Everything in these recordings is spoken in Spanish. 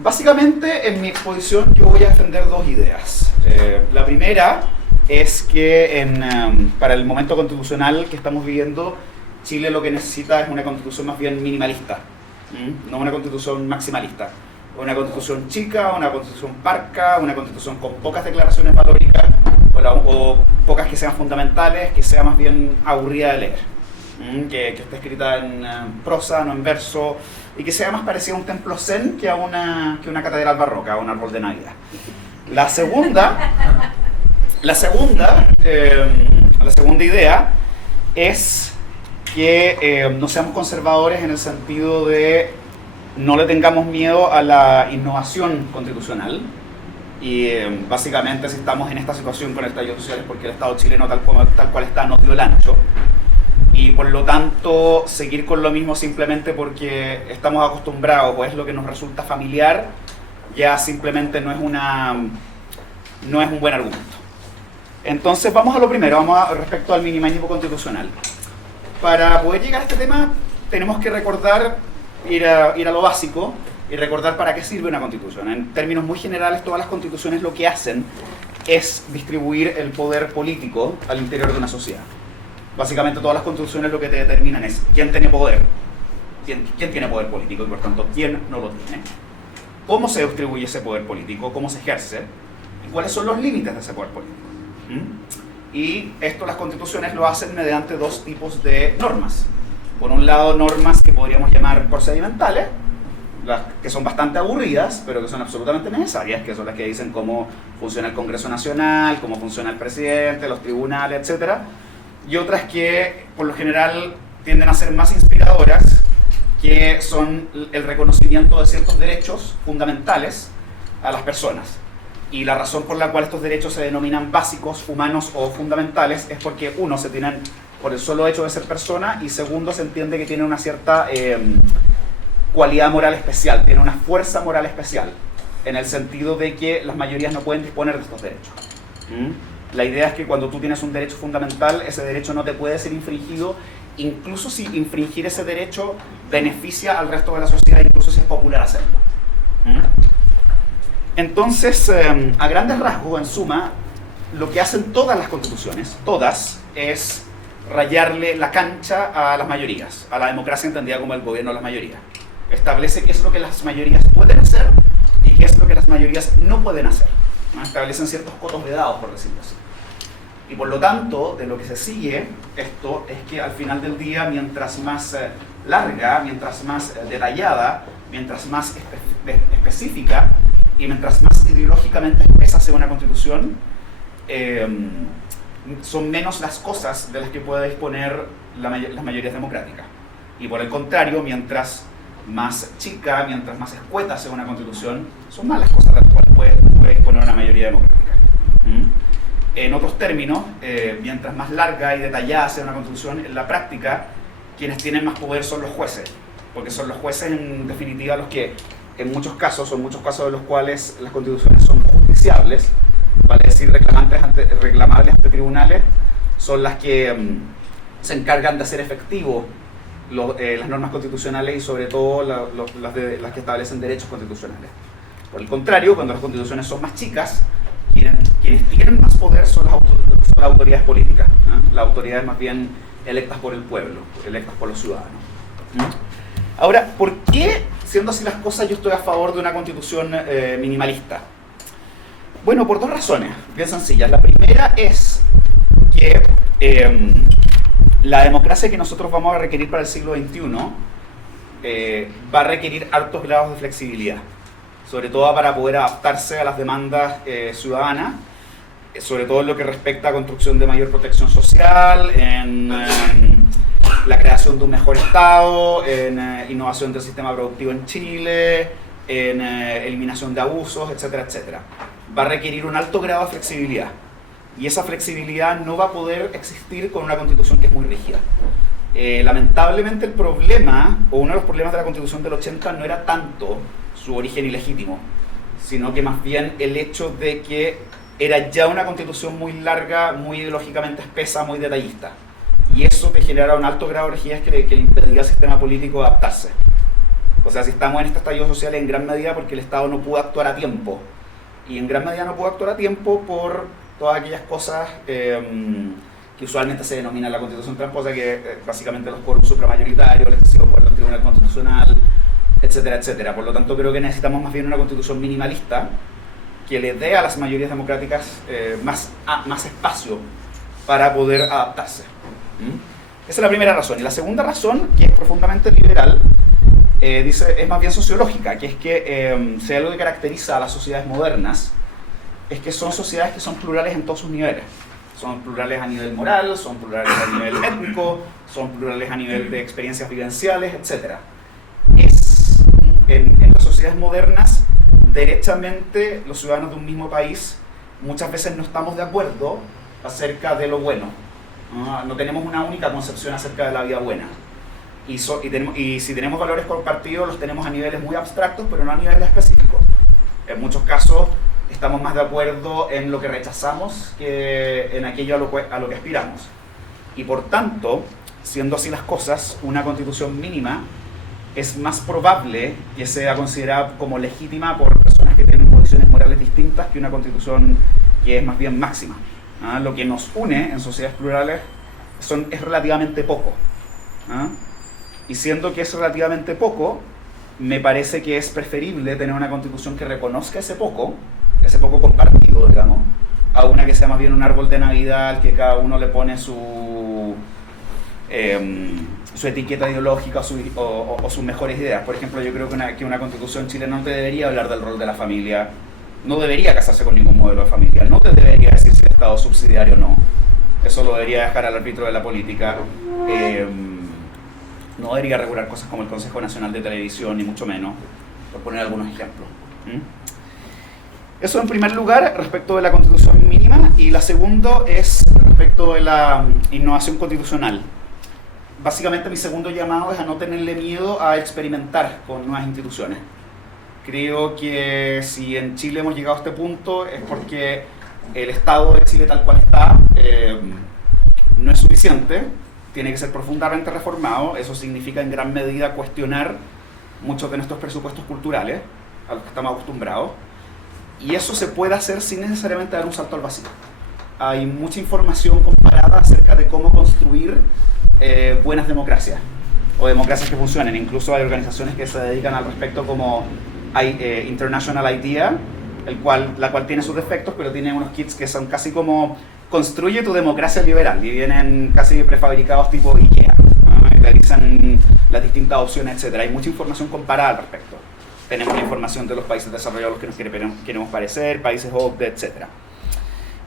Básicamente, en mi exposición yo voy a defender dos ideas. La primera es que para el momento constitucional que estamos viviendo, Chile lo que necesita es una constitución más bien minimalista, no una constitución maximalista. Una constitución chica, una constitución parca, una constitución con pocas declaraciones valóricas o pocas que sean fundamentales, que sea más bien aburrida de leer, que esté escrita en prosa, no en verso, y que sea más parecida a un templo zen que a una catedral barroca, a un árbol de Navidad. La segunda idea es que no seamos conservadores en el sentido de no le tengamos miedo a la innovación constitucional. Y básicamente, si estamos en esta situación con el estallido social es porque el Estado chileno tal cual está no dio el ancho, y por lo tanto seguir con lo mismo simplemente porque estamos acostumbrados o es lo que nos resulta familiar ya simplemente no es un buen argumento. Entonces vamos a lo primero, respecto al minimalismo constitucional. Para poder llegar a este tema tenemos que recordar, ir a lo básico y recordar para qué sirve una constitución. En términos muy generales, todas las constituciones lo que hacen es distribuir el poder político al interior de una sociedad. Básicamente todas las constituciones lo que te determinan es quién tiene poder, quién tiene poder político y por tanto quién no lo tiene, cómo se distribuye ese poder político, cómo se ejerce y cuáles son los límites de ese poder político. Y esto las constituciones lo hacen mediante dos tipos de normas. Por un lado, normas que podríamos llamar procedimentales, las que son bastante aburridas, pero que son absolutamente necesarias, que son las que dicen cómo funciona el Congreso Nacional, cómo funciona el presidente, los tribunales, etc. Y otras que, por lo general, tienden a ser más inspiradoras, que son el reconocimiento de ciertos derechos fundamentales a las personas. Y la razón por la cual estos derechos se denominan básicos, humanos o fundamentales es porque, uno, se tienen por el solo hecho de ser persona, y segundo, se entiende que tiene una cierta cualidad moral especial, tiene una fuerza moral especial, en el sentido de que las mayorías no pueden disponer de estos derechos. La idea es que cuando tú tienes un derecho fundamental, ese derecho no te puede ser infringido, incluso si infringir ese derecho beneficia al resto de la sociedad, incluso si es popular hacerlo. Entonces, a grandes rasgos, en suma, lo que hacen todas las constituciones, todas, es rayarle la cancha a las mayorías, a la democracia entendida como el gobierno de las mayorías. Establece qué es lo que las mayorías pueden hacer y qué es lo que las mayorías no pueden hacer. Establecen ciertos cotos vedados, por decirlo así. Y por lo tanto, de lo que se sigue esto es que al final del día, mientras más larga, mientras más detallada, mientras más específica y mientras más ideológicamente espesa sea una constitución, son menos las cosas de las que puede disponer las mayorías democráticas. Y por el contrario, mientras más chica, mientras más escueta sea una constitución, son más las cosas de las cuales puede disponer una mayoría democrática. En otros términos, mientras más larga y detallada sea una constitución, en la práctica, quienes tienen más poder son los jueces, porque son los jueces en definitiva los que, en muchos casos de los cuales las constituciones son justiciables, vale decir reclamables ante tribunales, son las que se encargan de hacer efectivo las normas constitucionales y sobre todo las que establecen derechos constitucionales. Por el contrario, cuando las constituciones son más chicas, quienes tienen más poder son las autoridades políticas, las autoridades más bien electas por el pueblo, electas por los ciudadanos. Ahora, ¿por qué, siendo así las cosas, yo estoy a favor de una constitución minimalista? Bueno, por dos razones bien sencillas. La primera es que la democracia que nosotros vamos a requerir para el siglo XXI va a requerir altos grados de flexibilidad, sobre todo para poder adaptarse a las demandas ciudadanas, sobre todo en lo que respecta a construcción de mayor protección social, en la creación de un mejor Estado, en innovación del sistema productivo en Chile, en eliminación de abusos, etcétera, etcétera. Va a requerir un alto grado de flexibilidad. Y esa flexibilidad no va a poder existir con una constitución que es muy rígida. Lamentablemente el problema, o uno de los problemas de la constitución del 80 no era tanto su origen ilegítimo, sino que más bien el hecho de que era ya una constitución muy larga, muy ideológicamente espesa, muy detallista. Y eso te generaba un alto grado de rigidez que le impedía al sistema político adaptarse. O sea, si estamos en este estallido social en gran medida porque el Estado no pudo actuar a tiempo. Y en gran medida no pudo actuar a tiempo por todas aquellas cosas que usualmente se denomina la Constitución tramposa, que básicamente los quórums supramayoritarios, el excesivo poder del Tribunal Constitucional, etcétera, etcétera. Por lo tanto, creo que necesitamos más bien una Constitución minimalista que le dé a las mayorías democráticas más espacio para poder adaptarse. Esa es la primera razón. Y la segunda razón, que es profundamente liberal, es más bien sociológica, que es que si hay algo que caracteriza a las sociedades modernas, es que son sociedades que son plurales en todos sus niveles. Son plurales a nivel moral, son plurales a nivel étnico, son plurales a nivel de experiencias vivenciales, etc. En las sociedades modernas, derechamente, los ciudadanos de un mismo país muchas veces no estamos de acuerdo acerca de lo bueno. No tenemos una única concepción acerca de la vida buena. Y si tenemos valores compartidos, los tenemos a niveles muy abstractos, pero no a niveles específicos. En muchos casos estamos más de acuerdo en lo que rechazamos que en aquello a lo que aspiramos. Y por tanto, siendo así las cosas, una constitución mínima es más probable que sea considerada como legítima por personas que tienen posiciones morales distintas que una constitución que es más bien máxima. Lo que nos une en sociedades plurales es relativamente poco. Y siendo que es relativamente poco, me parece que es preferible tener una constitución que reconozca ese poco compartido, digamos, a una que sea más bien un árbol de Navidad al que cada uno le pone su etiqueta ideológica o sus mejores ideas. Por ejemplo, yo creo que una constitución chilena no te debería hablar del rol de la familia, no debería casarse con ningún modelo de familia, no te debería decir si el Estado es subsidiario o no. Eso lo debería dejar al árbitro de la política. No debería regular cosas como el Consejo Nacional de Televisión, ni mucho menos, por poner algunos ejemplos. Eso en primer lugar respecto de la constitución mínima, y la segunda es respecto de la innovación constitucional. Básicamente mi segundo llamado es a no tenerle miedo a experimentar con nuevas instituciones. Creo que si en Chile hemos llegado a este punto es porque el Estado de Chile tal cual está no es suficiente, tiene que ser profundamente reformado. Eso significa en gran medida cuestionar muchos de nuestros presupuestos culturales a los que estamos acostumbrados, y eso se puede hacer sin necesariamente dar un salto al vacío. Hay mucha información comparada acerca de cómo construir buenas democracias o democracias que funcionen. Incluso hay organizaciones que se dedican al respecto, como International IDEA, la cual tiene sus defectos, pero tiene unos kits que son casi como construye tu democracia liberal, y vienen casi prefabricados tipo IKEA, te dicen las distintas opciones, etc. Hay mucha información comparada al respecto. Tenemos la información de los países desarrollados que nos queremos parecer, países OCDE, etc.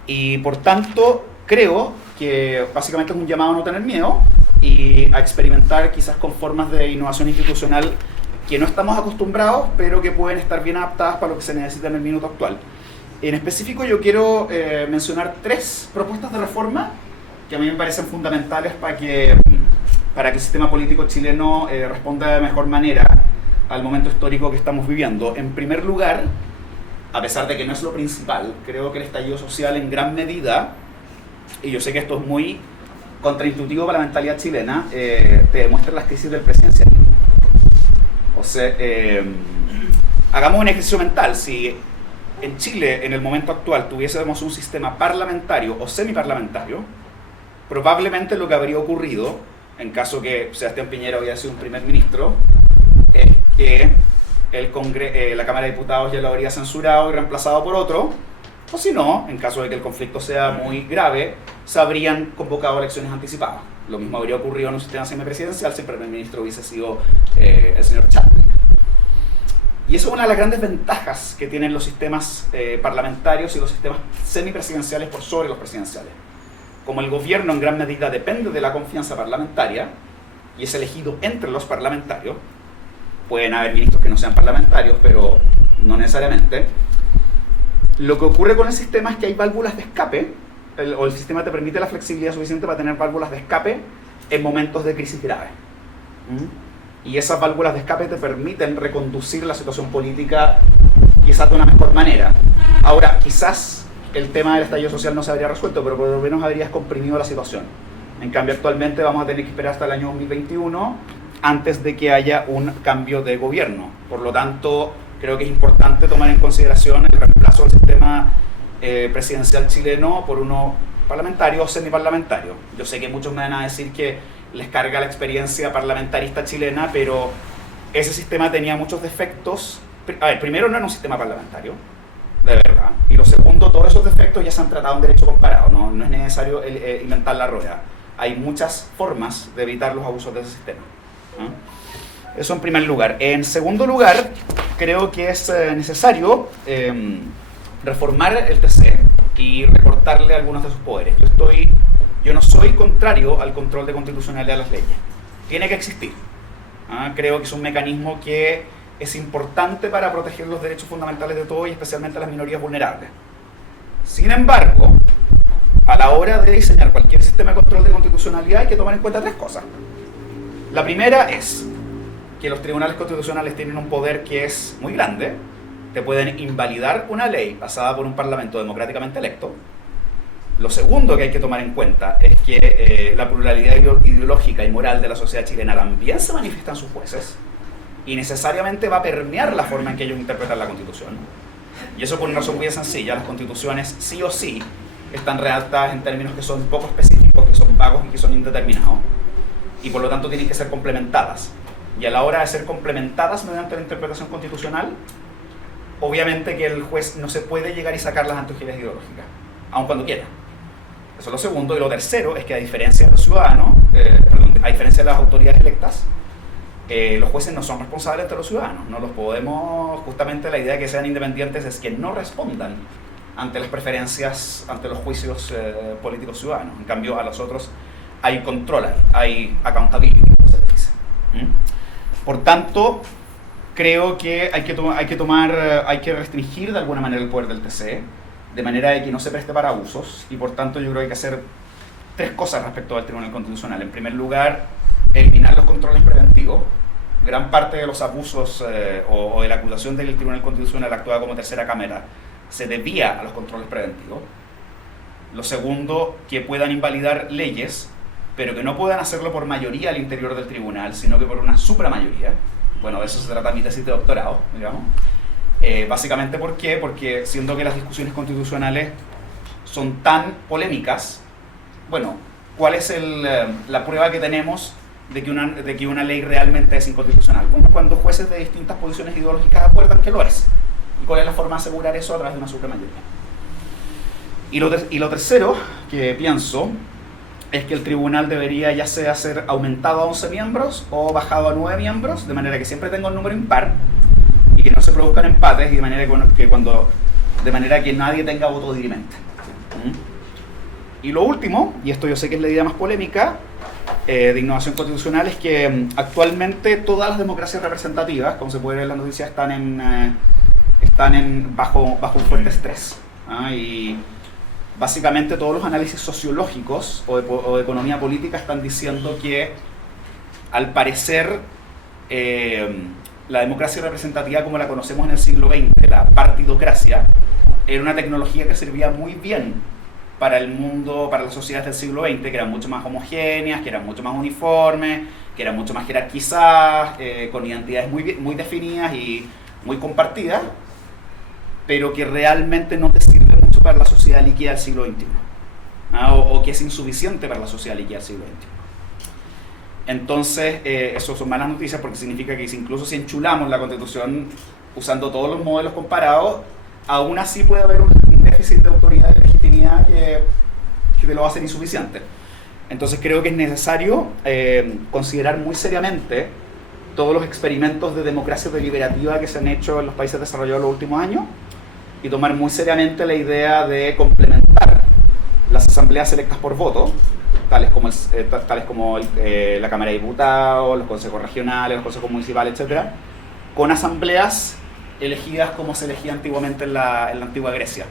Y por tanto, creo que básicamente es un llamado a no tener miedo y a experimentar quizás con formas de innovación institucional que no estamos acostumbrados, pero que pueden estar bien adaptadas para lo que se necesita en el minuto actual. En específico, yo quiero mencionar 3 propuestas de reforma que a mí me parecen fundamentales para que el sistema político chileno responda de mejor manera al momento histórico que estamos viviendo. En primer lugar, a pesar de que no es lo principal, creo que el estallido social en gran medida, y yo sé que esto es muy contraintuitivo para la mentalidad chilena, te demuestra las crisis del presidencialismo. O sea, hagamos un ejercicio mental. Si en Chile, en el momento actual, tuviésemos un sistema parlamentario o semiparlamentario, probablemente lo que habría ocurrido, en caso que Sebastián Piñera hubiera sido un primer ministro, es que la Cámara de Diputados ya lo habría censurado y reemplazado por otro, o si no, en caso de que el conflicto sea muy grave, se habrían convocado elecciones anticipadas. Lo mismo habría ocurrido en un sistema semipresidencial si el primer ministro hubiese sido el señor Chadwick. Y eso es una de las grandes ventajas que tienen los sistemas parlamentarios y los sistemas semipresidenciales por sobre los presidenciales. Como el gobierno en gran medida depende de la confianza parlamentaria y es elegido entre los parlamentarios, pueden haber ministros que no sean parlamentarios, pero no necesariamente. Lo que ocurre con el sistema es que hay válvulas de escape, o el sistema te permite la flexibilidad suficiente para tener válvulas de escape en momentos de crisis graves. Y esas válvulas de escape te permiten reconducir la situación política quizás de una mejor manera. Ahora, quizás el tema del estallido social no se habría resuelto, pero por lo menos habrías comprimido la situación. En cambio, actualmente vamos a tener que esperar hasta el año 2021 antes de que haya un cambio de gobierno. Por lo tanto, creo que es importante tomar en consideración el reemplazo del sistema presidencial chileno por uno parlamentario o semiparlamentario. Yo sé que muchos me van a decir que les carga la experiencia parlamentarista chilena, pero ese sistema tenía muchos defectos. A ver, primero no era un sistema parlamentario, de verdad. Y lo segundo, todos esos defectos ya se han tratado en derecho comparado, no es necesario inventar la rueda. Hay muchas formas de evitar los abusos de ese sistema, ¿no? Eso en primer lugar. En segundo lugar, creo que es necesario reformar el TC y recortarle algunos de sus poderes. Yo no soy contrario al control de constitucionalidad de las leyes. Tiene que existir. Creo que es un mecanismo que es importante para proteger los derechos fundamentales de todos y especialmente a las minorías vulnerables. Sin embargo, a la hora de diseñar cualquier sistema de control de constitucionalidad hay que tomar en cuenta tres cosas. La primera es que los tribunales constitucionales tienen un poder que es muy grande. Te pueden invalidar una ley pasada por un parlamento democráticamente electo. Lo segundo que hay que tomar en cuenta es que la pluralidad ideológica y moral de la sociedad chilena también se manifiesta en sus jueces y necesariamente va a permear la forma en que ellos interpretan la Constitución. Y eso por una razón muy sencilla: las constituciones sí o sí están redactadas en términos que son poco específicos, que son vagos y que son indeterminados, y por lo tanto tienen que ser complementadas. Y a la hora de ser complementadas mediante la interpretación constitucional, obviamente que el juez no se puede llegar y sacar las antojitas ideológicas, aun cuando quiera. Eso es lo segundo. Y lo tercero es que a diferencia de los ciudadanos, a diferencia de las autoridades electas, los jueces no son responsables de los ciudadanos. No los podemos, justamente la idea de que sean independientes es que no respondan ante las preferencias, ante los juicios políticos ciudadanos. En cambio, a los otros hay control, hay accountability, como se dice. Por tanto, creo que hay que restringir de alguna manera el poder del TC, de manera de que no se preste para abusos, y por tanto yo creo que hay que hacer tres cosas respecto al Tribunal Constitucional. En primer lugar, eliminar los controles preventivos. Gran parte de los abusos o de la acusación del Tribunal Constitucional actuada como tercera cámara se debía a los controles preventivos. Lo segundo, que puedan invalidar leyes, pero que no puedan hacerlo por mayoría al interior del tribunal, sino que por una supramayoría. Bueno, de eso se trata mi tesis de doctorado, digamos. Básicamente, ¿por qué? Porque siendo que las discusiones constitucionales son tan polémicas, bueno, ¿cuál es la prueba que tenemos de que una ley realmente es inconstitucional? Bueno, cuando jueces de distintas posiciones ideológicas acuerdan que lo es. ¿Y cuál es la forma de asegurar eso? A través de una supramayoría. Y lo tercero que pienso es que el tribunal debería ya sea ser aumentado a 11 miembros o bajado a 9 miembros, de manera que siempre tenga un número impar y que no se produzcan empates, y de manera que nadie tenga voto dirimente. Y lo último, y esto yo sé que es la idea más polémica de innovación constitucional, es que actualmente todas las democracias representativas, como se puede ver en las noticias, están bajo un fuerte estrés. Y básicamente todos los análisis sociológicos o de economía política están diciendo que, al parecer, la democracia representativa como la conocemos en el siglo XX, la partidocracia, era una tecnología que servía muy bien para el mundo, para las sociedades del siglo XX, que eran mucho más homogéneas, que eran mucho más uniformes, que eran mucho más jerarquizadas, con identidades muy definidas y muy compartidas, pero que realmente no te sirve mucho para la sociedad líquida del siglo XXI, o que es insuficiente para la sociedad líquida del siglo XXI. Entonces, eso son malas noticias, porque significa que incluso si enchulamos la Constitución usando todos los modelos comparados, aún así puede haber un déficit de autoridad y legitimidad que te lo va a hacer insuficiente. Entonces creo que es necesario considerar muy seriamente todos los experimentos de democracia deliberativa que se han hecho en los países desarrollados en los últimos años, y tomar muy seriamente la idea de complementar las asambleas electas por voto, tales como la Cámara de Diputados, los consejos regionales, los consejos municipales, etc., con asambleas elegidas como se elegía antiguamente en la antigua Grecia,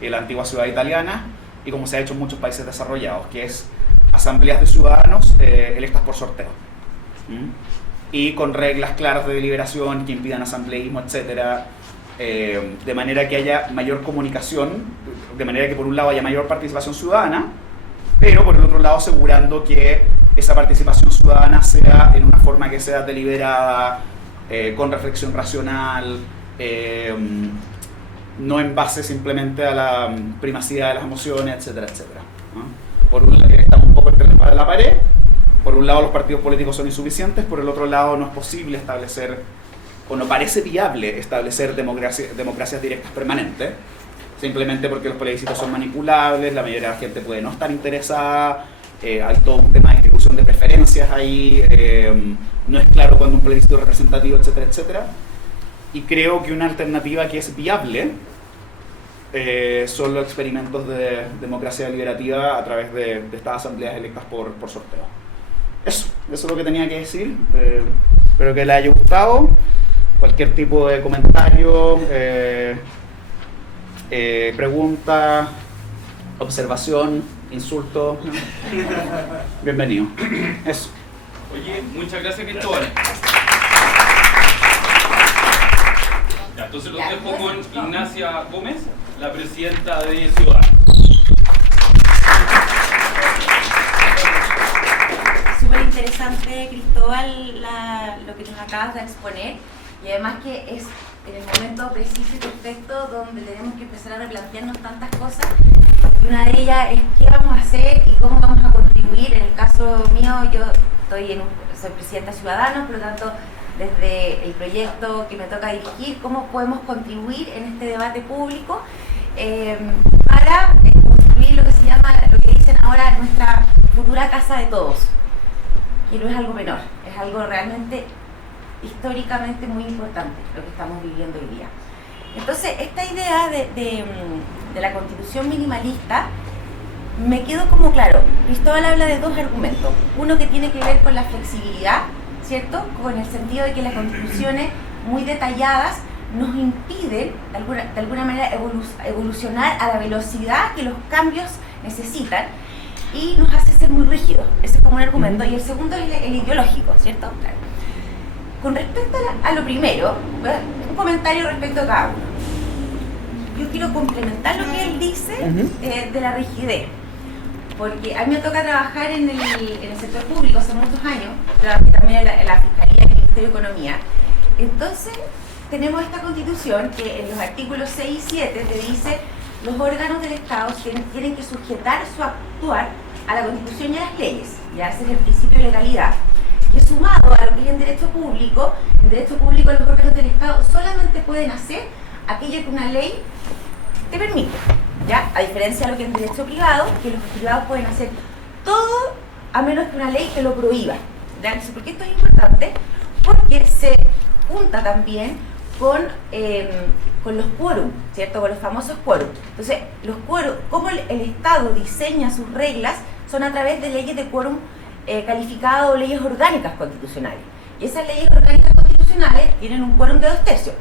en la antigua ciudad italiana, y como se ha hecho en muchos países desarrollados, que es asambleas de ciudadanos electas por sorteo. Y con reglas claras de deliberación que impidan asambleísmo, etc., de manera que haya mayor comunicación, de manera que por un lado haya mayor participación ciudadana, pero por el otro lado asegurando que esa participación ciudadana sea en una forma que sea deliberada, con reflexión racional, no en base simplemente a la primacía de las emociones, etcétera, etcétera, ¿no? Por un lado, estamos un poco entre la espada y la pared. Por un lado, los partidos políticos son insuficientes, por el otro lado, no es posible establecer, o no parece viable establecer democracias directas permanentes, simplemente porque los plebiscitos son manipulables, la mayoría de la gente puede no estar interesada, hay todo un tema de distribución de preferencias ahí, no es claro cuándo un plebiscito es representativo, etcétera, etcétera. Y creo que una alternativa que es viable son los experimentos de democracia deliberativa a través de estas asambleas electas por sorteo. Eso es lo que tenía que decir. Espero que les haya gustado. Cualquier tipo de comentario, pregunta, observación, insulto, bienvenido. Eso. Oye, muchas gracias, Cristóbal. Ya, entonces los dejo con Ignacia Gómez, la presidenta de Ciudadanos. Súper interesante, Cristóbal, lo que nos acabas de exponer, y además que es en el momento preciso y perfecto donde tenemos que empezar a replantearnos tantas cosas. Una de ellas es qué vamos a hacer y cómo vamos a contribuir. En el caso mío, yo soy presidenta de Ciudadanos, por lo tanto, desde el proyecto que me toca dirigir, cómo podemos contribuir en este debate público para construir lo que se llama, lo que dicen ahora, nuestra futura casa de todos, que no es algo menor, es algo realmente históricamente muy importante lo que estamos viviendo hoy día. Entonces, esta idea de la constitución minimalista me quedó como claro. Cristóbal habla de dos argumentos, uno que tiene que ver con la flexibilidad, ¿cierto? Con el sentido de que las constituciones muy detalladas nos impiden de alguna manera evolucionar a la velocidad que los cambios necesitan y nos hace ser muy rígidos. Ese es como un argumento. Y el segundo es el ideológico, ¿cierto? Claro. Con respecto a lo primero, un comentario respecto a cada uno. Yo quiero complementar lo que él dice de la rigidez, porque a mí me toca trabajar en el sector público hace muchos años, trabajé también en la Fiscalía y en el Ministerio de Economía. Entonces, tenemos esta constitución que en los artículos 6 y 7 te dice los órganos del Estado tienen que sujetar su actuar a la Constitución y a las leyes, y ese es el principio de legalidad. Que sumado a lo que es en derecho público los órganos del Estado solamente pueden hacer aquello que una ley te permite, ¿ya? A diferencia de lo que es en derecho privado, que los privados pueden hacer todo a menos que una ley te lo prohíba, ¿ya? Entonces, ¿por qué esto es importante? Porque se junta también con los quórum, ¿cierto? Con los famosos quórum. Entonces, los quórum, cómo el Estado diseña sus reglas, son a través de leyes de quórum calificado o leyes orgánicas constitucionales. Y esas leyes orgánicas constitucionales tienen un quórum de 2/3.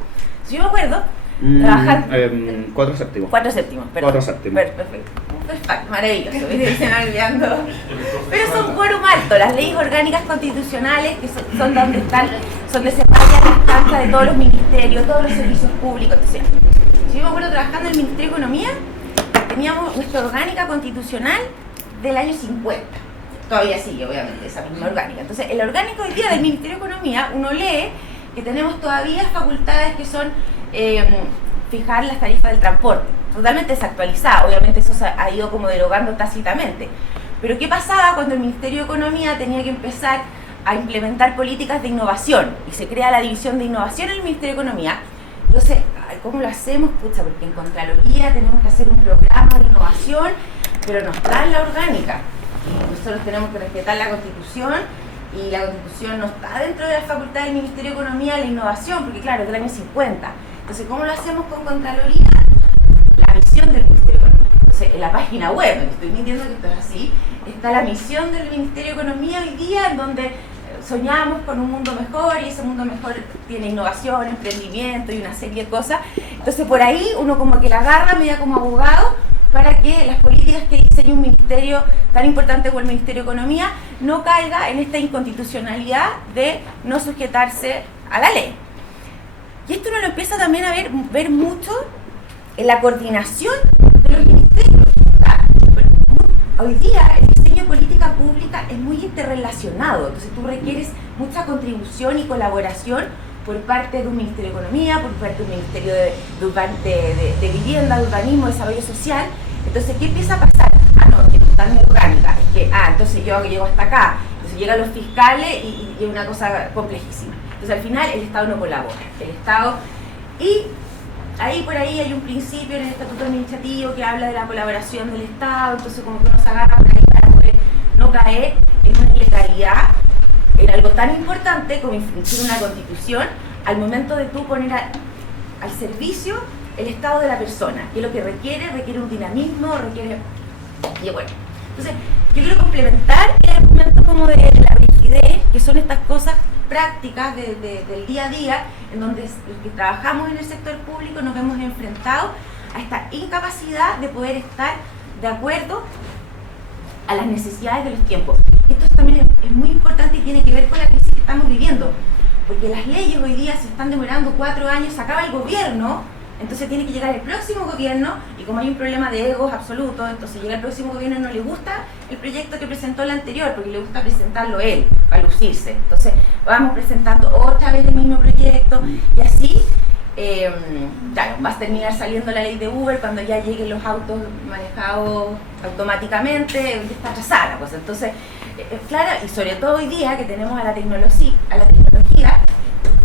Si yo me acuerdo, trabajar... 4 séptimos. 4 séptimos, perdón. 4 séptimos. Perfecto, maravilloso, me están olvidando. Pero son quórum alto, las leyes orgánicas constitucionales, que son donde se vayan las plantas de todos los ministerios, todos los servicios públicos, etc. Si yo me acuerdo trabajando en el Ministerio de Economía, teníamos nuestra orgánica constitucional del año 50. Todavía sigue, obviamente, esa misma orgánica. Entonces, el orgánico hoy día del Ministerio de Economía, uno lee que tenemos todavía facultades que son fijar las tarifas del transporte, totalmente desactualizada. Obviamente eso se ha ido como derogando tácitamente. Pero ¿qué pasaba cuando el Ministerio de Economía tenía que empezar a implementar políticas de innovación? Y se crea la división de innovación en el Ministerio de Economía. Entonces, ¿cómo lo hacemos? Pucha, porque en Contraloría tenemos que hacer un programa de innovación, pero no está en la orgánica. Nosotros tenemos que respetar la Constitución y la Constitución no está dentro de la facultad del Ministerio de Economía la innovación, porque claro, es del año 50. Entonces, ¿cómo lo hacemos con Contraloría? La misión del Ministerio de Economía. Entonces, en la página web, no estoy mintiendo que esto es así, está la misión del Ministerio de Economía hoy día, en donde soñamos con un mundo mejor, y ese mundo mejor tiene innovación, emprendimiento y una serie de cosas. Entonces, por ahí uno como que la agarra media como abogado para que las políticas que diseñe un ministerio tan importante como el Ministerio de Economía no caiga en esta inconstitucionalidad de no sujetarse a la ley. Y esto uno lo empieza también a ver mucho en la coordinación de los ministerios. Hoy día el diseño política pública es muy interrelacionado, entonces tú requieres mucha contribución y colaboración por parte de un Ministerio de Economía, por parte de un Ministerio de Vivienda, de Urbanismo, Desarrollo Social. Entonces, ¿qué empieza a pasar? No, que no está en orgánica, es que, entonces yo llego hasta acá, entonces llegan los fiscales y es una cosa complejísima. Entonces, al final, el Estado no colabora. El Estado, y ahí por ahí hay un principio en el Estatuto Administrativo que habla de la colaboración del Estado, entonces como que uno se agarra por ahí para poder no caer en una ilegalidad, en algo tan importante como infringir una constitución, al momento de tú poner al servicio el estado de la persona, que es lo que requiere un dinamismo, requiere... Y bueno, entonces yo quiero complementar el argumento como de la rigidez, que son estas cosas prácticas del día a día, en donde los que trabajamos en el sector público nos vemos enfrentados a esta incapacidad de poder estar de acuerdo a las necesidades de los tiempos. Y esto también es muy importante y tiene que ver con la crisis que estamos viviendo, porque las leyes hoy día se están demorando 4 años, se acaba el gobierno, entonces tiene que llegar el próximo gobierno, y como hay un problema de egos absoluto, entonces llega el próximo gobierno y no le gusta el proyecto que presentó el anterior, porque le gusta presentarlo él, para lucirse. Entonces vamos presentando otra vez el mismo proyecto, y así claro, va a terminar saliendo la ley de Uber cuando ya lleguen los autos manejados automáticamente, ya está atrasada, pues entonces, claro, y sobre todo hoy día que tenemos a la tecnología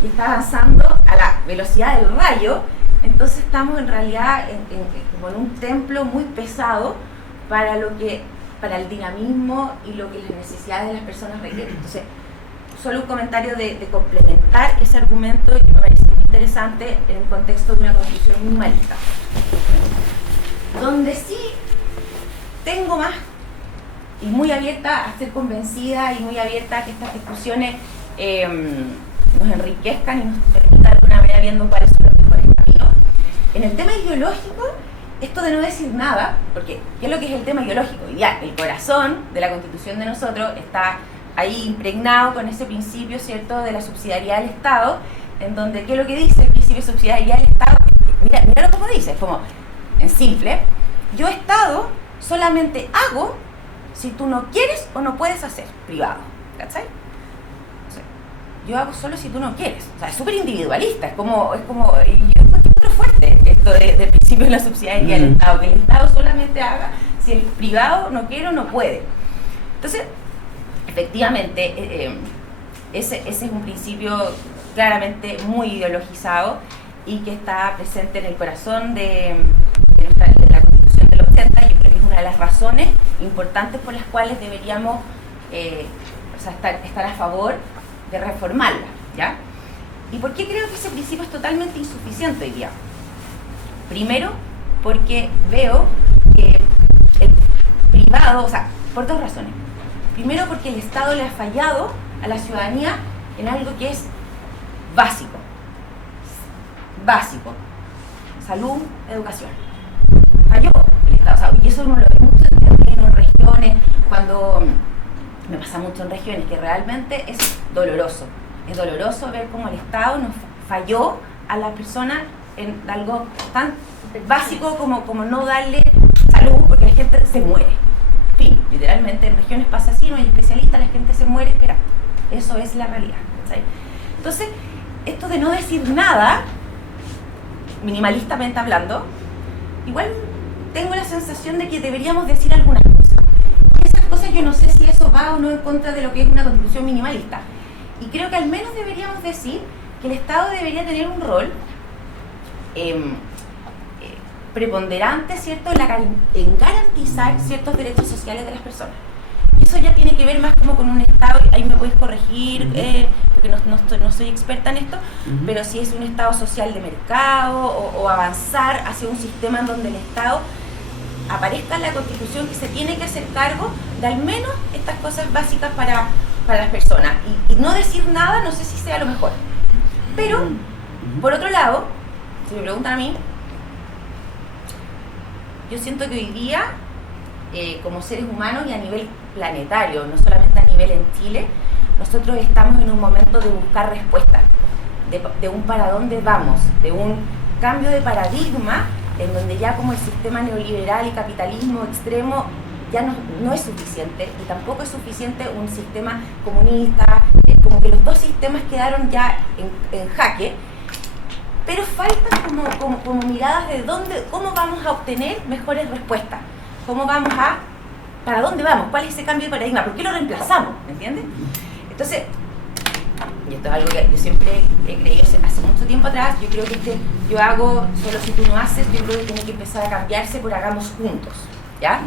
y está avanzando a la velocidad del rayo, entonces estamos en realidad en un templo muy pesado para el dinamismo y lo que las necesidades de las personas requieren. Entonces, solo un comentario de complementar ese argumento que me parece muy interesante en el contexto de una constitución minimalista. Donde sí tengo más y muy abierta a ser convencida y muy abierta a que estas discusiones nos enriquezcan y nos permitan de alguna manera viendo cuáles son los mejores caminos. En el tema ideológico, esto de no decir nada, porque ¿qué es lo que es el tema ideológico? Ya, el corazón de la constitución de nosotros está ahí impregnado con ese principio, ¿cierto?, de la subsidiariedad del Estado, en donde, ¿qué es lo que dice el principio de subsidiariedad del Estado? Míralo como dice, es como, en simple, yo Estado solamente hago si tú no quieres o no puedes hacer, privado, ¿cachai? O sea, yo hago solo si tú no quieres, o sea, es súper individualista, es como yo encuentro fuerte esto del principio de la subsidiariedad del Estado, que el Estado solamente haga si el privado no quiere o no puede. Entonces, efectivamente, ese es un principio claramente muy ideologizado y que está presente en el corazón de la Constitución del 80. Yo creo que es una de las razones importantes por las cuales deberíamos estar a favor de reformarla, ¿ya? ¿Y por qué creo que ese principio es totalmente insuficiente hoy día? Primero, porque veo que el privado, o sea, por 2 razones. Primero, porque el Estado le ha fallado a la ciudadanía en algo que es básico. Salud, educación. Falló el Estado. O sea, y eso uno lo ve mucho en regiones, cuando me pasa mucho en regiones, que realmente es doloroso. Es doloroso ver cómo el Estado nos falló a las personas en algo tan básico como no darle salud, porque la gente se muere. Fin, literalmente en regiones pasa así, no hay especialistas, la gente se muere esperando. Eso es la realidad, ¿sabes? Entonces, esto de no decir nada, minimalistamente hablando, igual tengo la sensación de que deberíamos decir algunas cosas. Y esas cosas yo no sé si eso va o no en contra de lo que es una constitución minimalista. Y creo que al menos deberíamos decir que el Estado debería tener un rol preponderante, ¿cierto?, en garantizar ciertos derechos sociales de las personas. Y eso ya tiene que ver más como con un Estado, ahí me puedes corregir, porque no soy experta en esto, pero si es un Estado social de mercado o avanzar hacia un sistema en donde el Estado aparezca en la Constitución que se tiene que hacer cargo de al menos estas cosas básicas para las personas. Y no decir nada, no sé si sea lo mejor. Pero, por otro lado, si me preguntan a mí, yo siento que hoy día, como seres humanos y a nivel planetario, no solamente a nivel en Chile, nosotros estamos en un momento de buscar respuestas, de un para dónde vamos, de un cambio de paradigma en donde ya como el sistema neoliberal y capitalismo extremo ya no es suficiente, y tampoco es suficiente un sistema comunista, como que los dos sistemas quedaron ya en jaque, pero faltan como miradas de cómo vamos a obtener mejores respuestas, para dónde vamos, cuál es ese cambio de paradigma, por qué lo reemplazamos, ¿me entiendes? Entonces, y esto es algo que yo siempre he creído hace mucho tiempo atrás, yo creo que yo hago, solo si tú no haces, yo creo que tiene que empezar a cambiarse por hagamos juntos, ¿ya?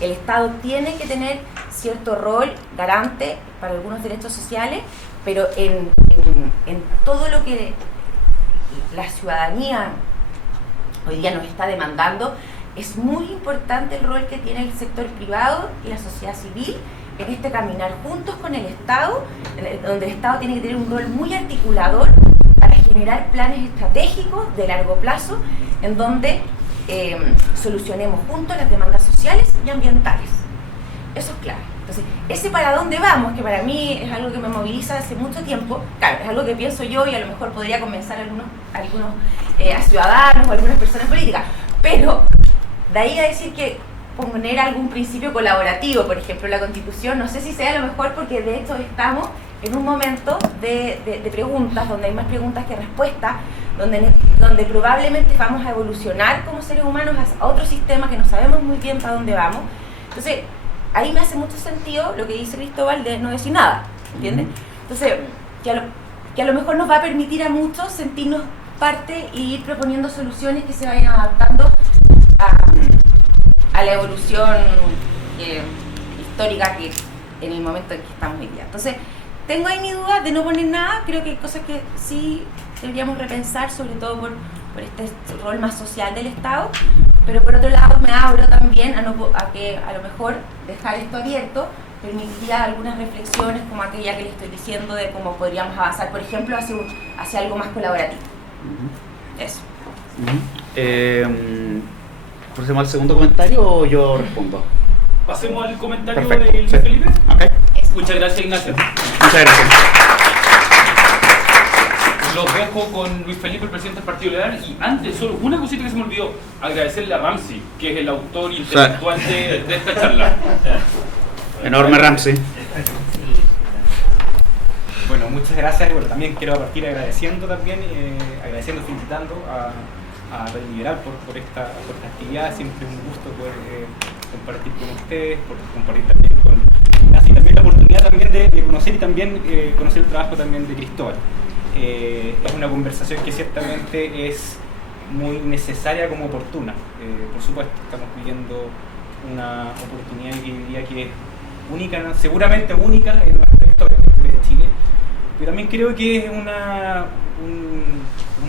El Estado tiene que tener cierto rol garante para algunos derechos sociales, pero en todo lo que la ciudadanía hoy día nos está demandando, es muy importante el rol que tiene el sector privado y la sociedad civil en este caminar juntos con el Estado, donde el Estado tiene que tener un rol muy articulador para generar planes estratégicos de largo plazo, en donde solucionemos juntos las demandas sociales y ambientales. Eso es clave. Entonces, ese para dónde vamos, que para mí es algo que me moviliza hace mucho tiempo, claro, es algo que pienso yo y a lo mejor podría convencer a ciudadanos o a algunas personas políticas, pero de ahí a decir que poner algún principio colaborativo, por ejemplo, la Constitución, no sé si sea lo mejor, porque de hecho estamos en un momento de preguntas, donde hay más preguntas que respuestas, donde probablemente vamos a evolucionar como seres humanos a otro sistema que no sabemos muy bien para dónde vamos. Entonces, ahí me hace mucho sentido lo que dice Cristóbal de no decir nada, ¿entiendes? Entonces, que a lo mejor nos va a permitir a muchos sentirnos parte y ir proponiendo soluciones que se vayan adaptando a la evolución histórica que en el momento en que estamos hoy día. Entonces, tengo ahí mi duda de no poner nada, creo que hay cosas que sí deberíamos repensar, sobre todo por este rol más social del Estado, pero por otro lado me abro también a que a lo mejor dejar esto abierto permitiría algunas reflexiones como aquella que le estoy diciendo de cómo podríamos avanzar, por ejemplo, hacia algo más colaborativo. Eso. ¿Procedemos al segundo comentario o yo respondo? Pasemos al comentario Perfecto. de Luis Sí. Felipe. Okay. Muchas gracias, Ignacio. Muchas gracias. Los dejo con Luis Felipe, el presidente del Partido Liberal, y antes, solo una cosita que se me olvidó, agradecerle a Ramsey, que es el autor intelectual de esta charla. Enorme Ramsey. Bueno, muchas gracias. Bueno, también quiero partir agradeciendo felicitando a Red Liberal por esta actividad. Siempre un gusto poder compartir con ustedes, por compartir también con Ignacio, y también la oportunidad también de conocer y también conocer el trabajo también de Cristóbal. Es una conversación que ciertamente es muy necesaria como oportuna. Por supuesto, estamos viviendo una oportunidad que diría que es única, ¿no? Seguramente única en nuestra historia, en la historia de Chile, pero también creo que es una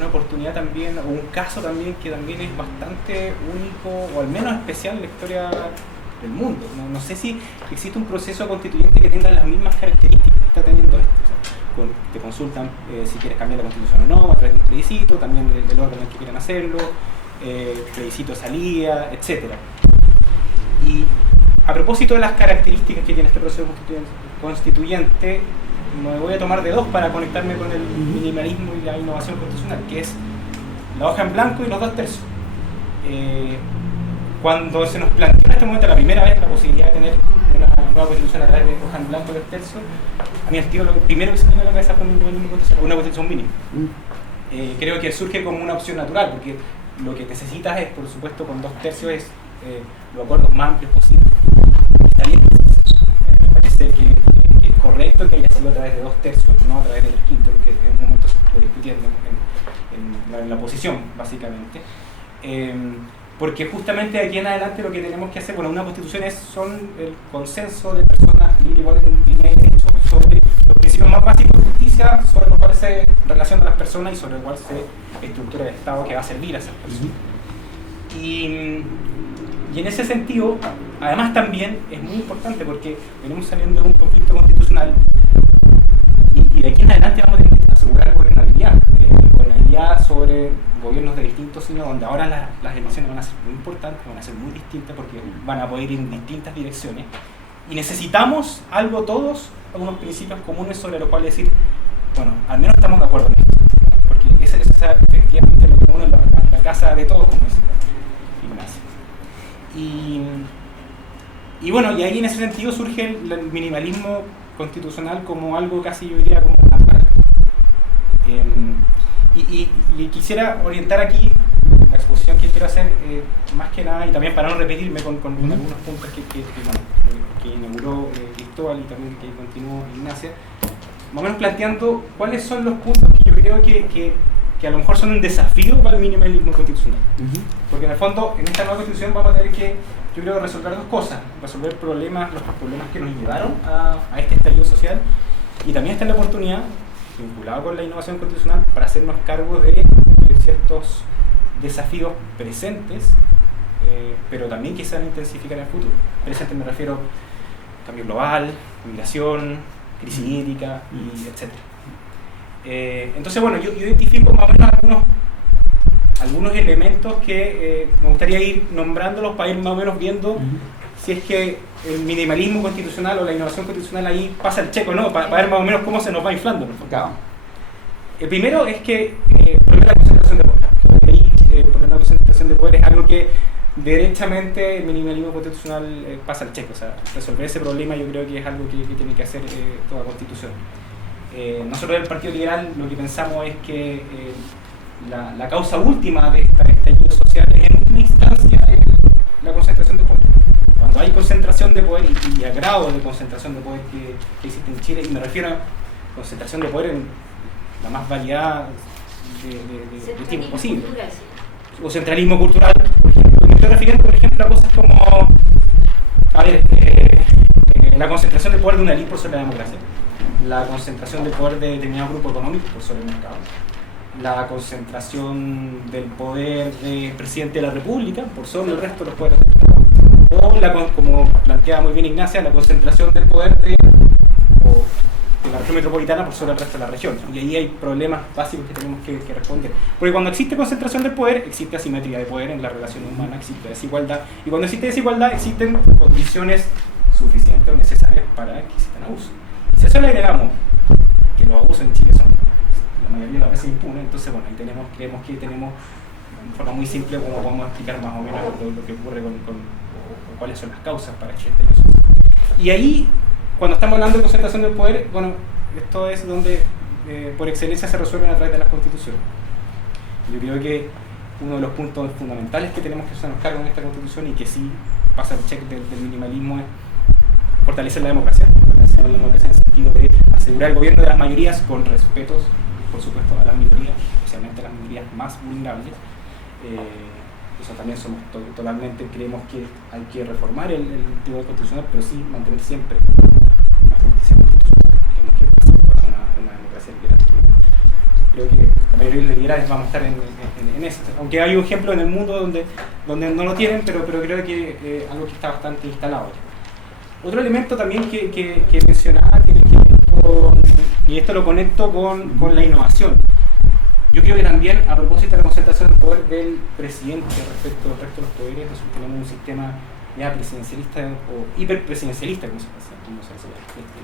oportunidad también, o un caso también que también es bastante único, o al menos especial en la historia del mundo. No sé si existe un proceso constituyente que tenga las mismas características que está teniendo esto. O sea, te consultan si quieres cambiar la constitución o no, a través de un plebiscito, también del orden en que quieran hacerlo, plebiscito de salida, etc. Y a propósito de las características que tiene este proceso constituyente, me voy a tomar de dos para conectarme con el minimalismo y la innovación constitucional, que es la hoja en blanco y los 2/3. Cuando se nos planteó en este momento la primera vez la posibilidad de tener una nueva constitución a través de hoja en blanco y 2/3, a mí el tío lo primero que se me vino a la cabeza fue una constitución mínima. Creo que surge como una opción natural, porque lo que necesitas es, por supuesto, con 2/3 es los acuerdos más amplios posibles. Está bien, me parece que es correcto que haya sido a través de 2/3, no a través de 3/5, lo que en un momento se estuvo discutiendo en la oposición, básicamente. Porque justamente de aquí en adelante lo que tenemos que hacer, bueno, una constitución son el consenso de personas libres, iguales en dignidad y derechos sobre los principios más básicos de justicia, sobre los cuales se relacionan las personas y sobre el cual se estructura el Estado que va a servir a esas personas. Y en ese sentido, además también es muy importante porque venimos saliendo de un conflicto constitucional y de aquí en adelante vamos a tener que asegurar gobernabilidad sobre gobiernos de distintos signos, donde ahora las elecciones van a ser muy importantes, van a ser muy distintas porque van a poder ir en distintas direcciones y necesitamos algo todos, algunos principios comunes sobre los cuales decir, bueno, al menos estamos de acuerdo en esto, ¿no? Porque esa es efectivamente lo que uno es la casa de todos, como decía Ignacio. Y Y bueno, y ahí en ese sentido surge el minimalismo constitucional como algo casi, yo diría, como natural. Y quisiera orientar aquí la exposición que quiero hacer, más que nada, y también para no repetirme con algunos puntos que inauguró Cristóbal y también que continuó Ignacia, más o menos planteando cuáles son los puntos que yo creo que a lo mejor son un desafío para el minimalismo constitucional. Porque en el fondo, en esta nueva constitución vamos a tener que, yo creo, resolver dos cosas: resolver los problemas que nos llevaron a este estallido social, y también está la oportunidad, vinculado con la innovación constitucional, para hacernos cargo de ciertos desafíos presentes, pero también que se van a intensificar en el futuro. Presente me refiero a cambio global, migración, crisis hídrica, y etc. Entonces, bueno, yo identifico más o menos algunos elementos que me gustaría ir nombrándolos para ir más o menos viendo si es que el minimalismo constitucional o la innovación constitucional ahí pasa el cheque o no, para ver más o menos cómo se nos va inflando. Claro. El primero es que el problema de la concentración de poder. Ahí, el problema de la concentración de poder es algo que derechamente el minimalismo constitucional pasa el cheque. O sea, resolver ese problema yo creo que es algo que tiene que hacer toda constitución. Nosotros del Partido Liberal lo que pensamos es que la causa última de este estallido social es en última instancia la concentración de poder. Cuando hay concentración de poder y a grado de concentración de poder que existe en Chile, y me refiero a concentración de poder en la más variedad de tipos posible, o centralismo cultural, por ejemplo. Me estoy refiriendo, por ejemplo, a cosas como la concentración de poder de una élite por sobre la democracia, la concentración de poder de determinado grupo económico por sobre el mercado, la concentración del poder del presidente de la República por sobre el resto de los poderes del Estado, o como planteaba muy bien Ignacia, la concentración del poder de la región metropolitana por sobre el resto de la región. Y ahí hay problemas básicos que tenemos que responder. Porque cuando existe concentración del poder, existe asimetría de poder en la relación humana, existe desigualdad. Y cuando existe desigualdad, existen condiciones suficientes o necesarias para que existan abusos. Y si a eso le agregamos que los abusos en Chile son la mayoría de las veces impunes, entonces bueno, ahí creemos que tenemos una forma muy simple como podemos explicar más o menos lo que ocurre o cuáles son las causas para que esté eso. Y ahí, cuando estamos hablando de concentración del poder, bueno, esto es donde por excelencia se resuelven a través de las constituciones. Yo creo que uno de los puntos fundamentales que tenemos que hacernos cargo en esta constitución, y que sí pasa el check del minimalismo, es fortalecer la democracia. Fortalecer la democracia en el sentido de asegurar el gobierno de las mayorías con respetos, por supuesto, a las minorías, especialmente a las minorías más vulnerables. Eso también somos totalmente, creemos que hay que reformar el Tribunal Constitucional, pero sí mantener siempre una justicia constitucional. Creemos que pasa por una democracia liberal. Creo que la mayoría de los liberales vamos a estar en eso. Aunque hay un ejemplo en el mundo donde no lo tienen, pero creo que algo que está bastante instalado ya. Otro elemento también que mencionaba tiene que ver con, y esto lo conecto con la innovación. Yo creo que también, a propósito de la concentración de poder del presidente respecto al resto de los poderes, nosotros tenemos un sistema ya presidencialista o hiperpresidencialista, como se dice,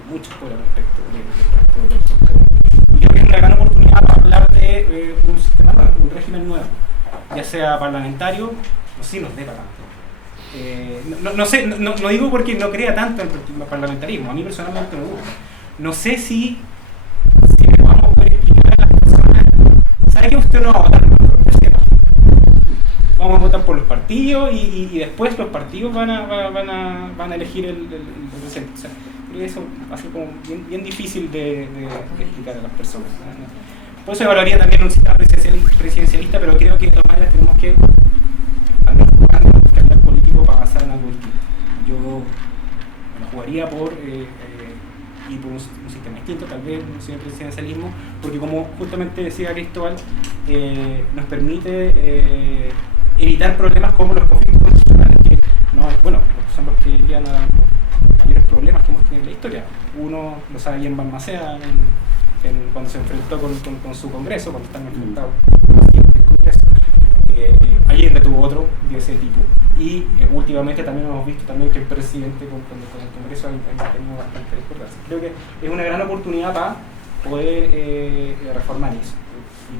muchos poderes respecto de los poderes. Y creo que es una gran oportunidad para hablar de un sistema nuevo, un régimen nuevo, ya sea parlamentario, no sé si nos dé para tanto. No digo porque no crea tanto en el parlamentarismo, a mí personalmente me gusta. No sé si le vamos a poder explicar a las personas, ¿sabe que usted no va a votar por el presidente? Vamos a votar por los partidos y después los partidos van a elegir el presidente. O sea, creo que eso va a ser como bien difícil de explicar a las personas. Por eso evaluaría también un sistema presidencialista, pero creo que de todas maneras tenemos que jugar un carácter político para avanzar en algo distinto. Yo me jugaría por un sistema distinto, tal vez un sistema presidencialismo, porque como justamente decía Cristóbal, nos permite evitar problemas como los conflictos constitucionales, que son los que llevan a los mayores problemas que hemos tenido en la historia. Uno lo sabe bien Balmaceda cuando se enfrentó con su Congreso, cuando están enfrentados el Congreso. Allende tuvo otro de ese tipo, y últimamente también hemos visto también que el presidente con el Congreso ha tenido bastante discordancia. Creo que es una gran oportunidad para poder reformar eso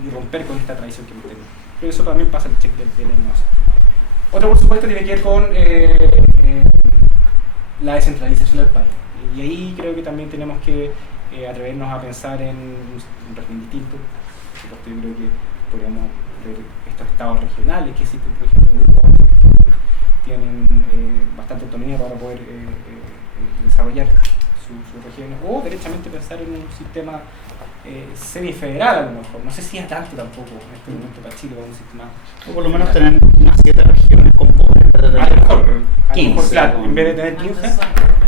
y romper con esta tradición que hemos tenido. Pero eso también pasa el check de la innovación. Otro, por supuesto, tiene que ver con la descentralización del país. Y ahí creo que también tenemos que atrevernos a pensar en un régimen distinto. Por supuesto, yo creo que podríamos ver estos estados regionales que existen, por ejemplo, en Uruguay, que tienen bastante autonomía para poder desarrollar sus regiones, o derechamente pensar en un sistema semifederal a lo mejor. No sé si es tanto tampoco en este momento para Chile, un sistema. O por lo menos tener unas 7 regiones con poder en vez de A lo mejor, tener 15. claro, en vez de tener 15,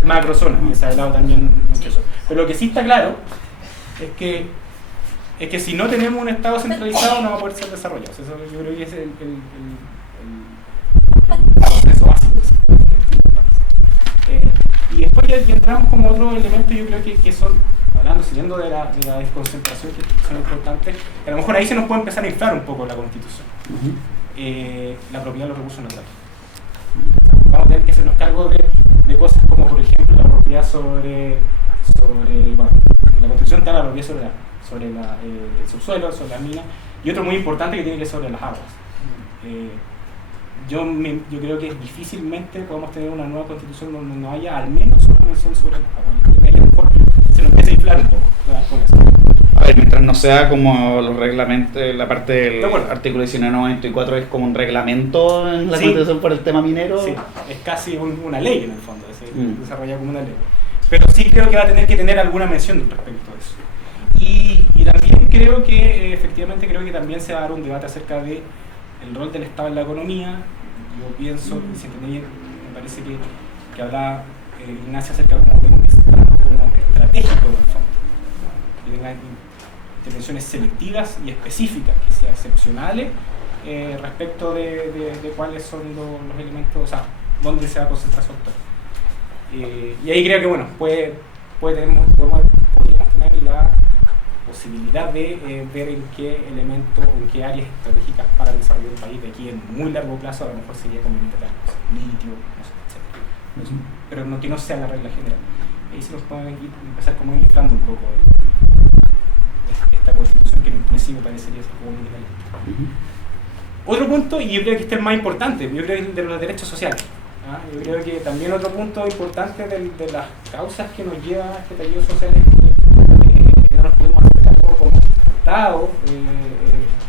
macrozonas, y se ha hablado también mucho de eso. Pero lo que sí está claro es que si no tenemos un Estado centralizado no va a poder ser desarrollado. Eso yo creo que es el proceso básico que existe. Y después ya entramos como otro elemento, yo creo que son, siguiendo de la desconcentración, que son importantes, que a lo mejor ahí se nos puede empezar a inflar un poco la Constitución. La propiedad de los recursos naturales. O sea, vamos a tener que hacernos cargo de cosas como, por ejemplo, la propiedad sobre bueno, la Constitución te da la propiedad sobre el subsuelo, sobre las minas, y otro muy importante que tiene que ver sobre las aguas. Yo creo que difícilmente podemos tener una nueva Constitución donde no haya al menos una mención sobre las aguas. Yo creo que ahí a lo mejor se nos empieza a inflar un poco, ¿verdad? Con eso. A ver, mientras no sea como los reglamentos, la parte del artículo 1994 es como un reglamento en la Constitución por el tema minero. Sí, es casi una ley en el fondo, es desarrollada como una ley. Pero sí creo que va a tener que tener alguna mención respecto a eso. Y también creo que, efectivamente, creo que también se va a dar un debate acerca de el rol del Estado en la economía. Yo pienso, y si entendí bien, me parece que hablaba Ignacio acerca como de un Estado como estratégico en el fondo, que tenga intervenciones selectivas y específicas, que sean excepcionales respecto de cuáles son los elementos, o sea, dónde se va a concentrar su actor. Y ahí creo que, bueno, podríamos tener la posibilidad de ver en qué elemento o en qué áreas estratégicas para el desarrollo del país de aquí en muy largo plazo a lo mejor sería conveniente litio, no sé, etc. Pero que no sea la regla general. Ahí se nos puede empezar como inflando un poco esta Constitución que en principio parecería ser como minimalista. Otro punto, y yo creo que este es el más importante, yo creo que es el de los derechos sociales. Yo creo que también otro punto importante de las causas que nos lleva a este estallido social es que no nos pudimos hacer cargo como Estado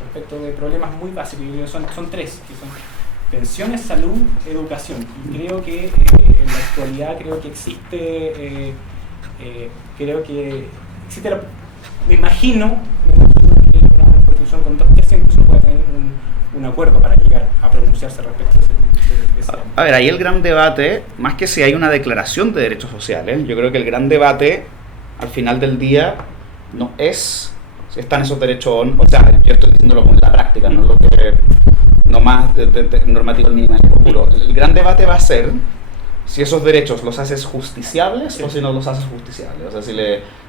respecto de problemas muy básicos. Yo creo que son 3, que son pensiones, salud, educación. Y creo que en la actualidad existe me imagino que una constitución con 2 tercios incluso puede tener un acuerdo para llegar a pronunciarse respecto a ese. A ver, ahí el gran debate, más que si hay una declaración de derechos sociales, yo creo que el gran debate al final del día no es si están esos derechos o sea, yo estoy diciéndolo con la práctica, no lo que no más de normativo al mínimo puro. El gran debate va a ser si esos derechos los haces justiciables o si no los haces justiciables. O sea,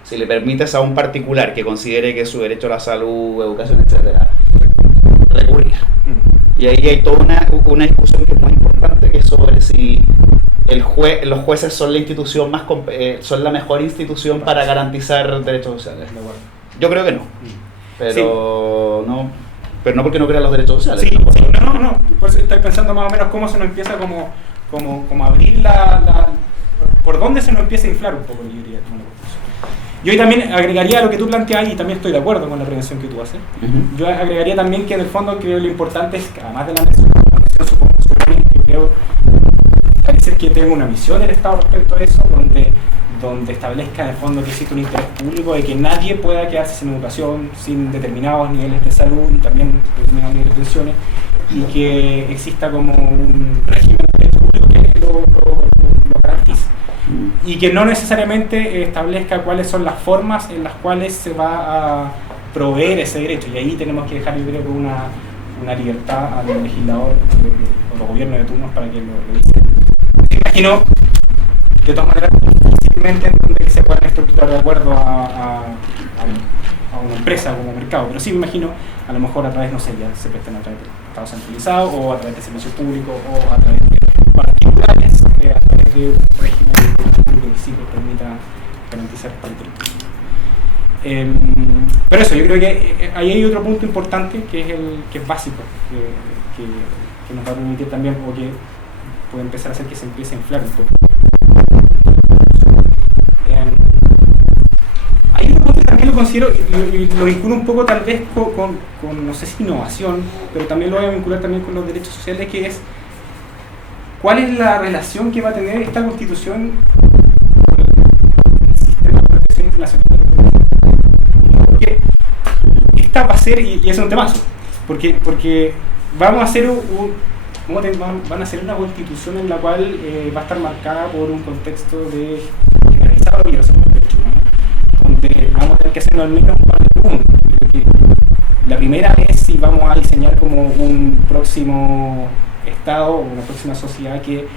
si le permites a un particular que considere que su derecho a la salud, educación, etcétera, recurrir. Y ahí hay toda una discusión que es muy importante, que es sobre si los jueces son la institución son la mejor institución para garantizar derechos sociales. Yo creo que no. Pero no porque no crean los derechos sociales. No. Por eso estoy pensando más o menos cómo se nos empieza como abrir por dónde se nos empieza a inflar un poco, yo diría, como la Constitución. Yo también agregaría lo que tú planteas y también estoy de acuerdo con la prevención que tú haces. Yo agregaría también que en el fondo creo que lo importante es que además de la mención supone, yo creo parece que tenga una misión el Estado respecto a eso, donde establezca en el fondo que existe un interés público de que nadie pueda quedarse sin educación, sin determinados niveles de salud y también determinados niveles de pensiones, y que exista como un régimen de derecho público que lo garantice. Y que no necesariamente establezca cuáles son las formas en las cuales se va a proveer ese derecho. Y ahí tenemos que dejar, yo creo, una libertad al legislador o los gobiernos de turnos para que lo revise. Me imagino, de todas maneras, difícilmente que se puedan estructurar de acuerdo a una empresa como mercado, pero sí me imagino, a lo mejor a través, no sé, ya se prestan a través de Estado centralizado o a través de servicios públicos o a través de particulares, a través de un régimen público que sí les permita garantizar el territorio. Pero eso, yo creo que ahí hay otro punto importante que es básico, que nos va a permitir también, o que puede empezar a hacer que se empiece a inflar un poco lo considero, y lo vinculo un poco tal vez con, no sé si innovación, pero también lo voy a vincular también con los derechos sociales, que es cuál es la relación que va a tener esta Constitución con el sistema de protección internacional. Porque esta va a ser, y es un temazo, porque vamos a hacer van a ser una Constitución en la cual va a estar marcada por un contexto de generalizado de violación de los derechos humanos, donde vamos a tener que hacernos al menos un par de preguntas. Creo que la primera es si vamos a diseñar como un próximo Estado o una próxima sociedad que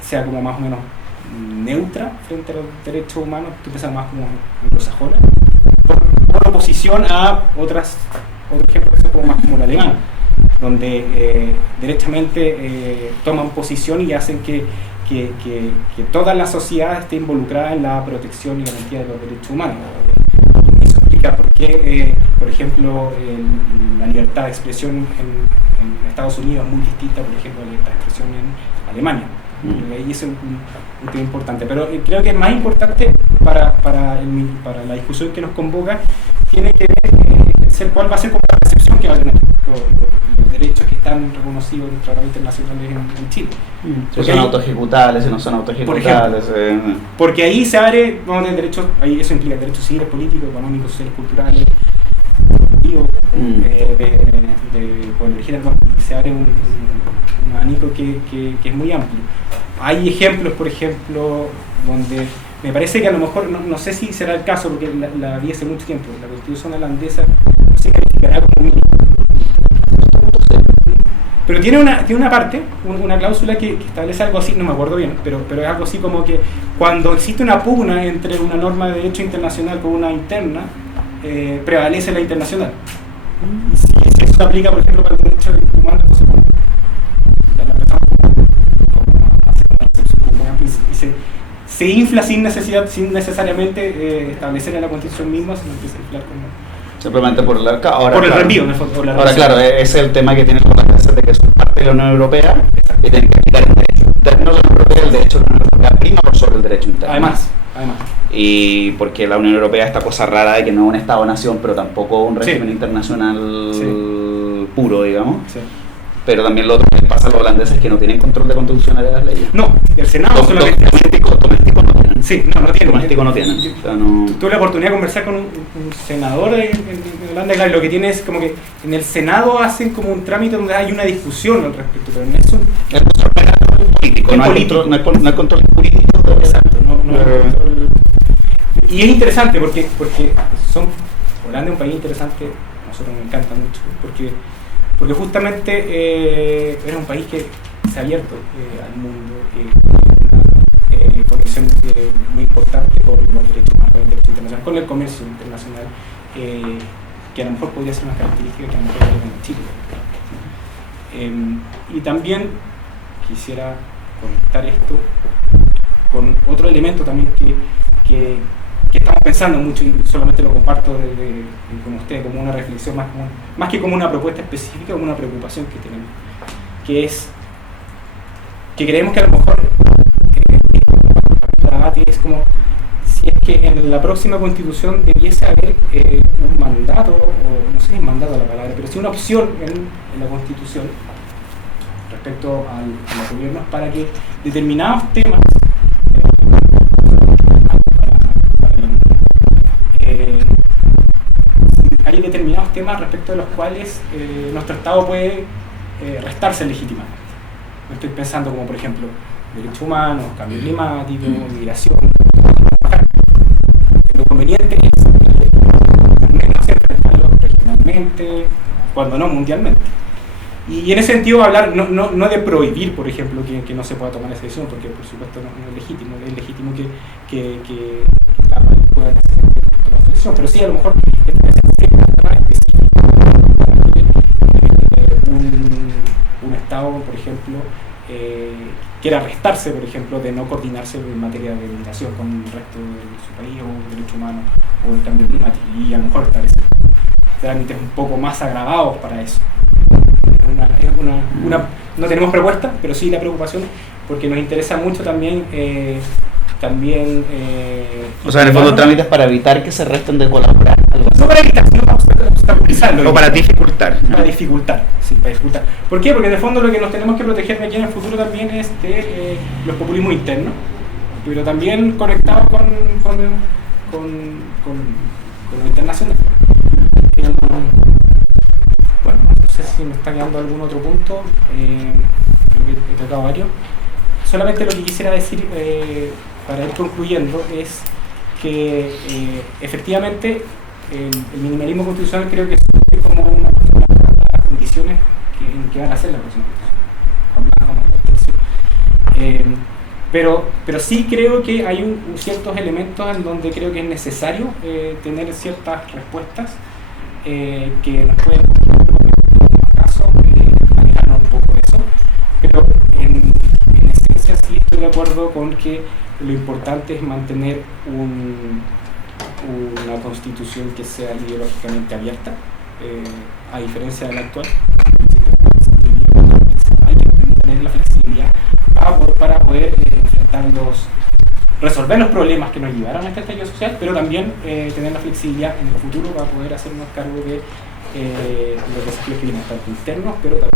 sea como más o menos neutra frente a los derechos humanos, que empieza más como anglosajona, por oposición a otros ejemplos que son como más como la alemana, donde derechamente toman posición y hacen que toda la sociedad esté involucrada en la protección y garantía de los derechos humanos. Eso explica por qué, por ejemplo, la libertad de expresión en Estados Unidos es muy distinta, por ejemplo, a la libertad de expresión en Alemania. Y eso es un tema importante. Pero creo que es más importante para la discusión que nos convoca, tiene que ser cuál va a ser como la recepción que va a tener los derechos que están reconocidos en tratados internacionales en Chile. Si son autoejecutables, si no son autoejecutables. Porque ahí se abre, vamos a tener derechos, ahí eso implica derechos civiles, políticos, económicos, sociales, culturales, de pueblo original, se abre un abanico que es muy amplio. Hay ejemplos, por ejemplo, donde me parece que a lo mejor, no sé si será el caso, porque la vi hace mucho tiempo, la Constitución holandesa no se calificará como un... Pero tiene una parte, una cláusula que establece algo así, no me acuerdo bien, pero es algo así como que cuando existe una pugna entre una norma de derecho internacional con una interna, prevalece la internacional. Si eso se aplica, por ejemplo, para el derecho humano, entonces la empezamos como a hacer una recepción muy amplia y se infla sin necesariamente establecer en la Constitución misma, sino que se infla como... Simplemente por el arca. Ahora, por el claro, reenvío, en el fondo. Ahora, claro, ese es el tema que tienen los holandeses de que son parte de la Unión Europea. Exacto. Y tienen que aplicar el derecho interno de la Unión Europea, el derecho de la Unión Europea prima por sobre el derecho interno. Además. Y porque la Unión Europea, esta cosa rara de que no es un Estado-nación, pero tampoco un régimen internacional puro, digamos. Sí. Pero también lo otro que les pasa a los holandeses es que no tienen control de constitucionalidad de las leyes. No, el Senado solamente... Doméstico no tienen. Sí, no tienen. Doméstico no tienen. O sea, no... Tuve la oportunidad de conversar con un senador en Holanda, y claro, lo que tiene es como que en el Senado hacen como un trámite donde hay una discusión al respecto, pero no es un... El control político, Es no hay político. control, no hay control jurídico. Exacto, no hay control. Y es interesante porque Holanda es un país interesante, a nosotros nos encanta mucho, porque justamente es un país que se ha abierto al mundo, una conexión muy importante con los derechos humanos, con el derecho internacional, con el comercio internacional, que a lo mejor podría ser una característica que a lo mejor tiene Chile. Y también quisiera conectar esto con otro elemento también que estamos pensando mucho, y solamente lo comparto con ustedes como una reflexión, más que como una propuesta específica, como una preocupación que tenemos, que es que creemos que a lo mejor el debate es como si es que en la próxima Constitución debiese haber un mandato, o no sé si mandato la palabra, pero sí una opción en la Constitución respecto a los gobiernos para que determinados temas hay determinados temas respecto de los cuales nuestro Estado puede restarse legítimamente. Estoy pensando como, por ejemplo, derechos humanos, cambio climático, migración. Lo conveniente es al menos enfrentarlos regionalmente, cuando no mundialmente. Y en ese sentido hablar, no de prohibir, por ejemplo, que no se pueda tomar esa decisión, porque por supuesto no es legítimo. Es legítimo que cada país pueda hacer la reflexión, pero sí a lo mejor un Estado, por ejemplo, quiera restarse, por ejemplo, de no coordinarse en materia de migración con el resto de su país, o derechos humanos, o el cambio climático, y a lo mejor establecer trámites un poco más agravados para eso. No tenemos propuesta, pero sí la preocupación, porque nos interesa mucho también o sea, en el fondo trámites para evitar que se resten de colaborar no para evitar, sino para obstaculizarlo. O para dificultar. Para dificultar, sí, para dificultar. ¿Por qué? Porque de fondo lo que nos tenemos que proteger de aquí en el futuro también es de los populismos internos, pero también conectado con la internacional. Bueno, no sé si me está quedando algún otro punto, creo que he tocado varios. Solamente lo que quisiera decir para ir concluyendo es que efectivamente el minimalismo constitucional creo que surge como una de las condiciones en que van a ser la próxima constitución. Pero sí creo que hay ciertos elementos en donde creo que es necesario tener ciertas respuestas que nos pueden, en algunos casos, alejarnos un poco de eso, pero en esencia sí estoy de acuerdo con que lo importante es mantener una constitución que sea ideológicamente abierta, a diferencia de la actual. Hay que tener la flexibilidad para poder resolver los problemas que nos llevaron a este estallido social, pero también tener la flexibilidad en el futuro para poder hacernos cargo de los desafíos que vienen, tanto internos, pero también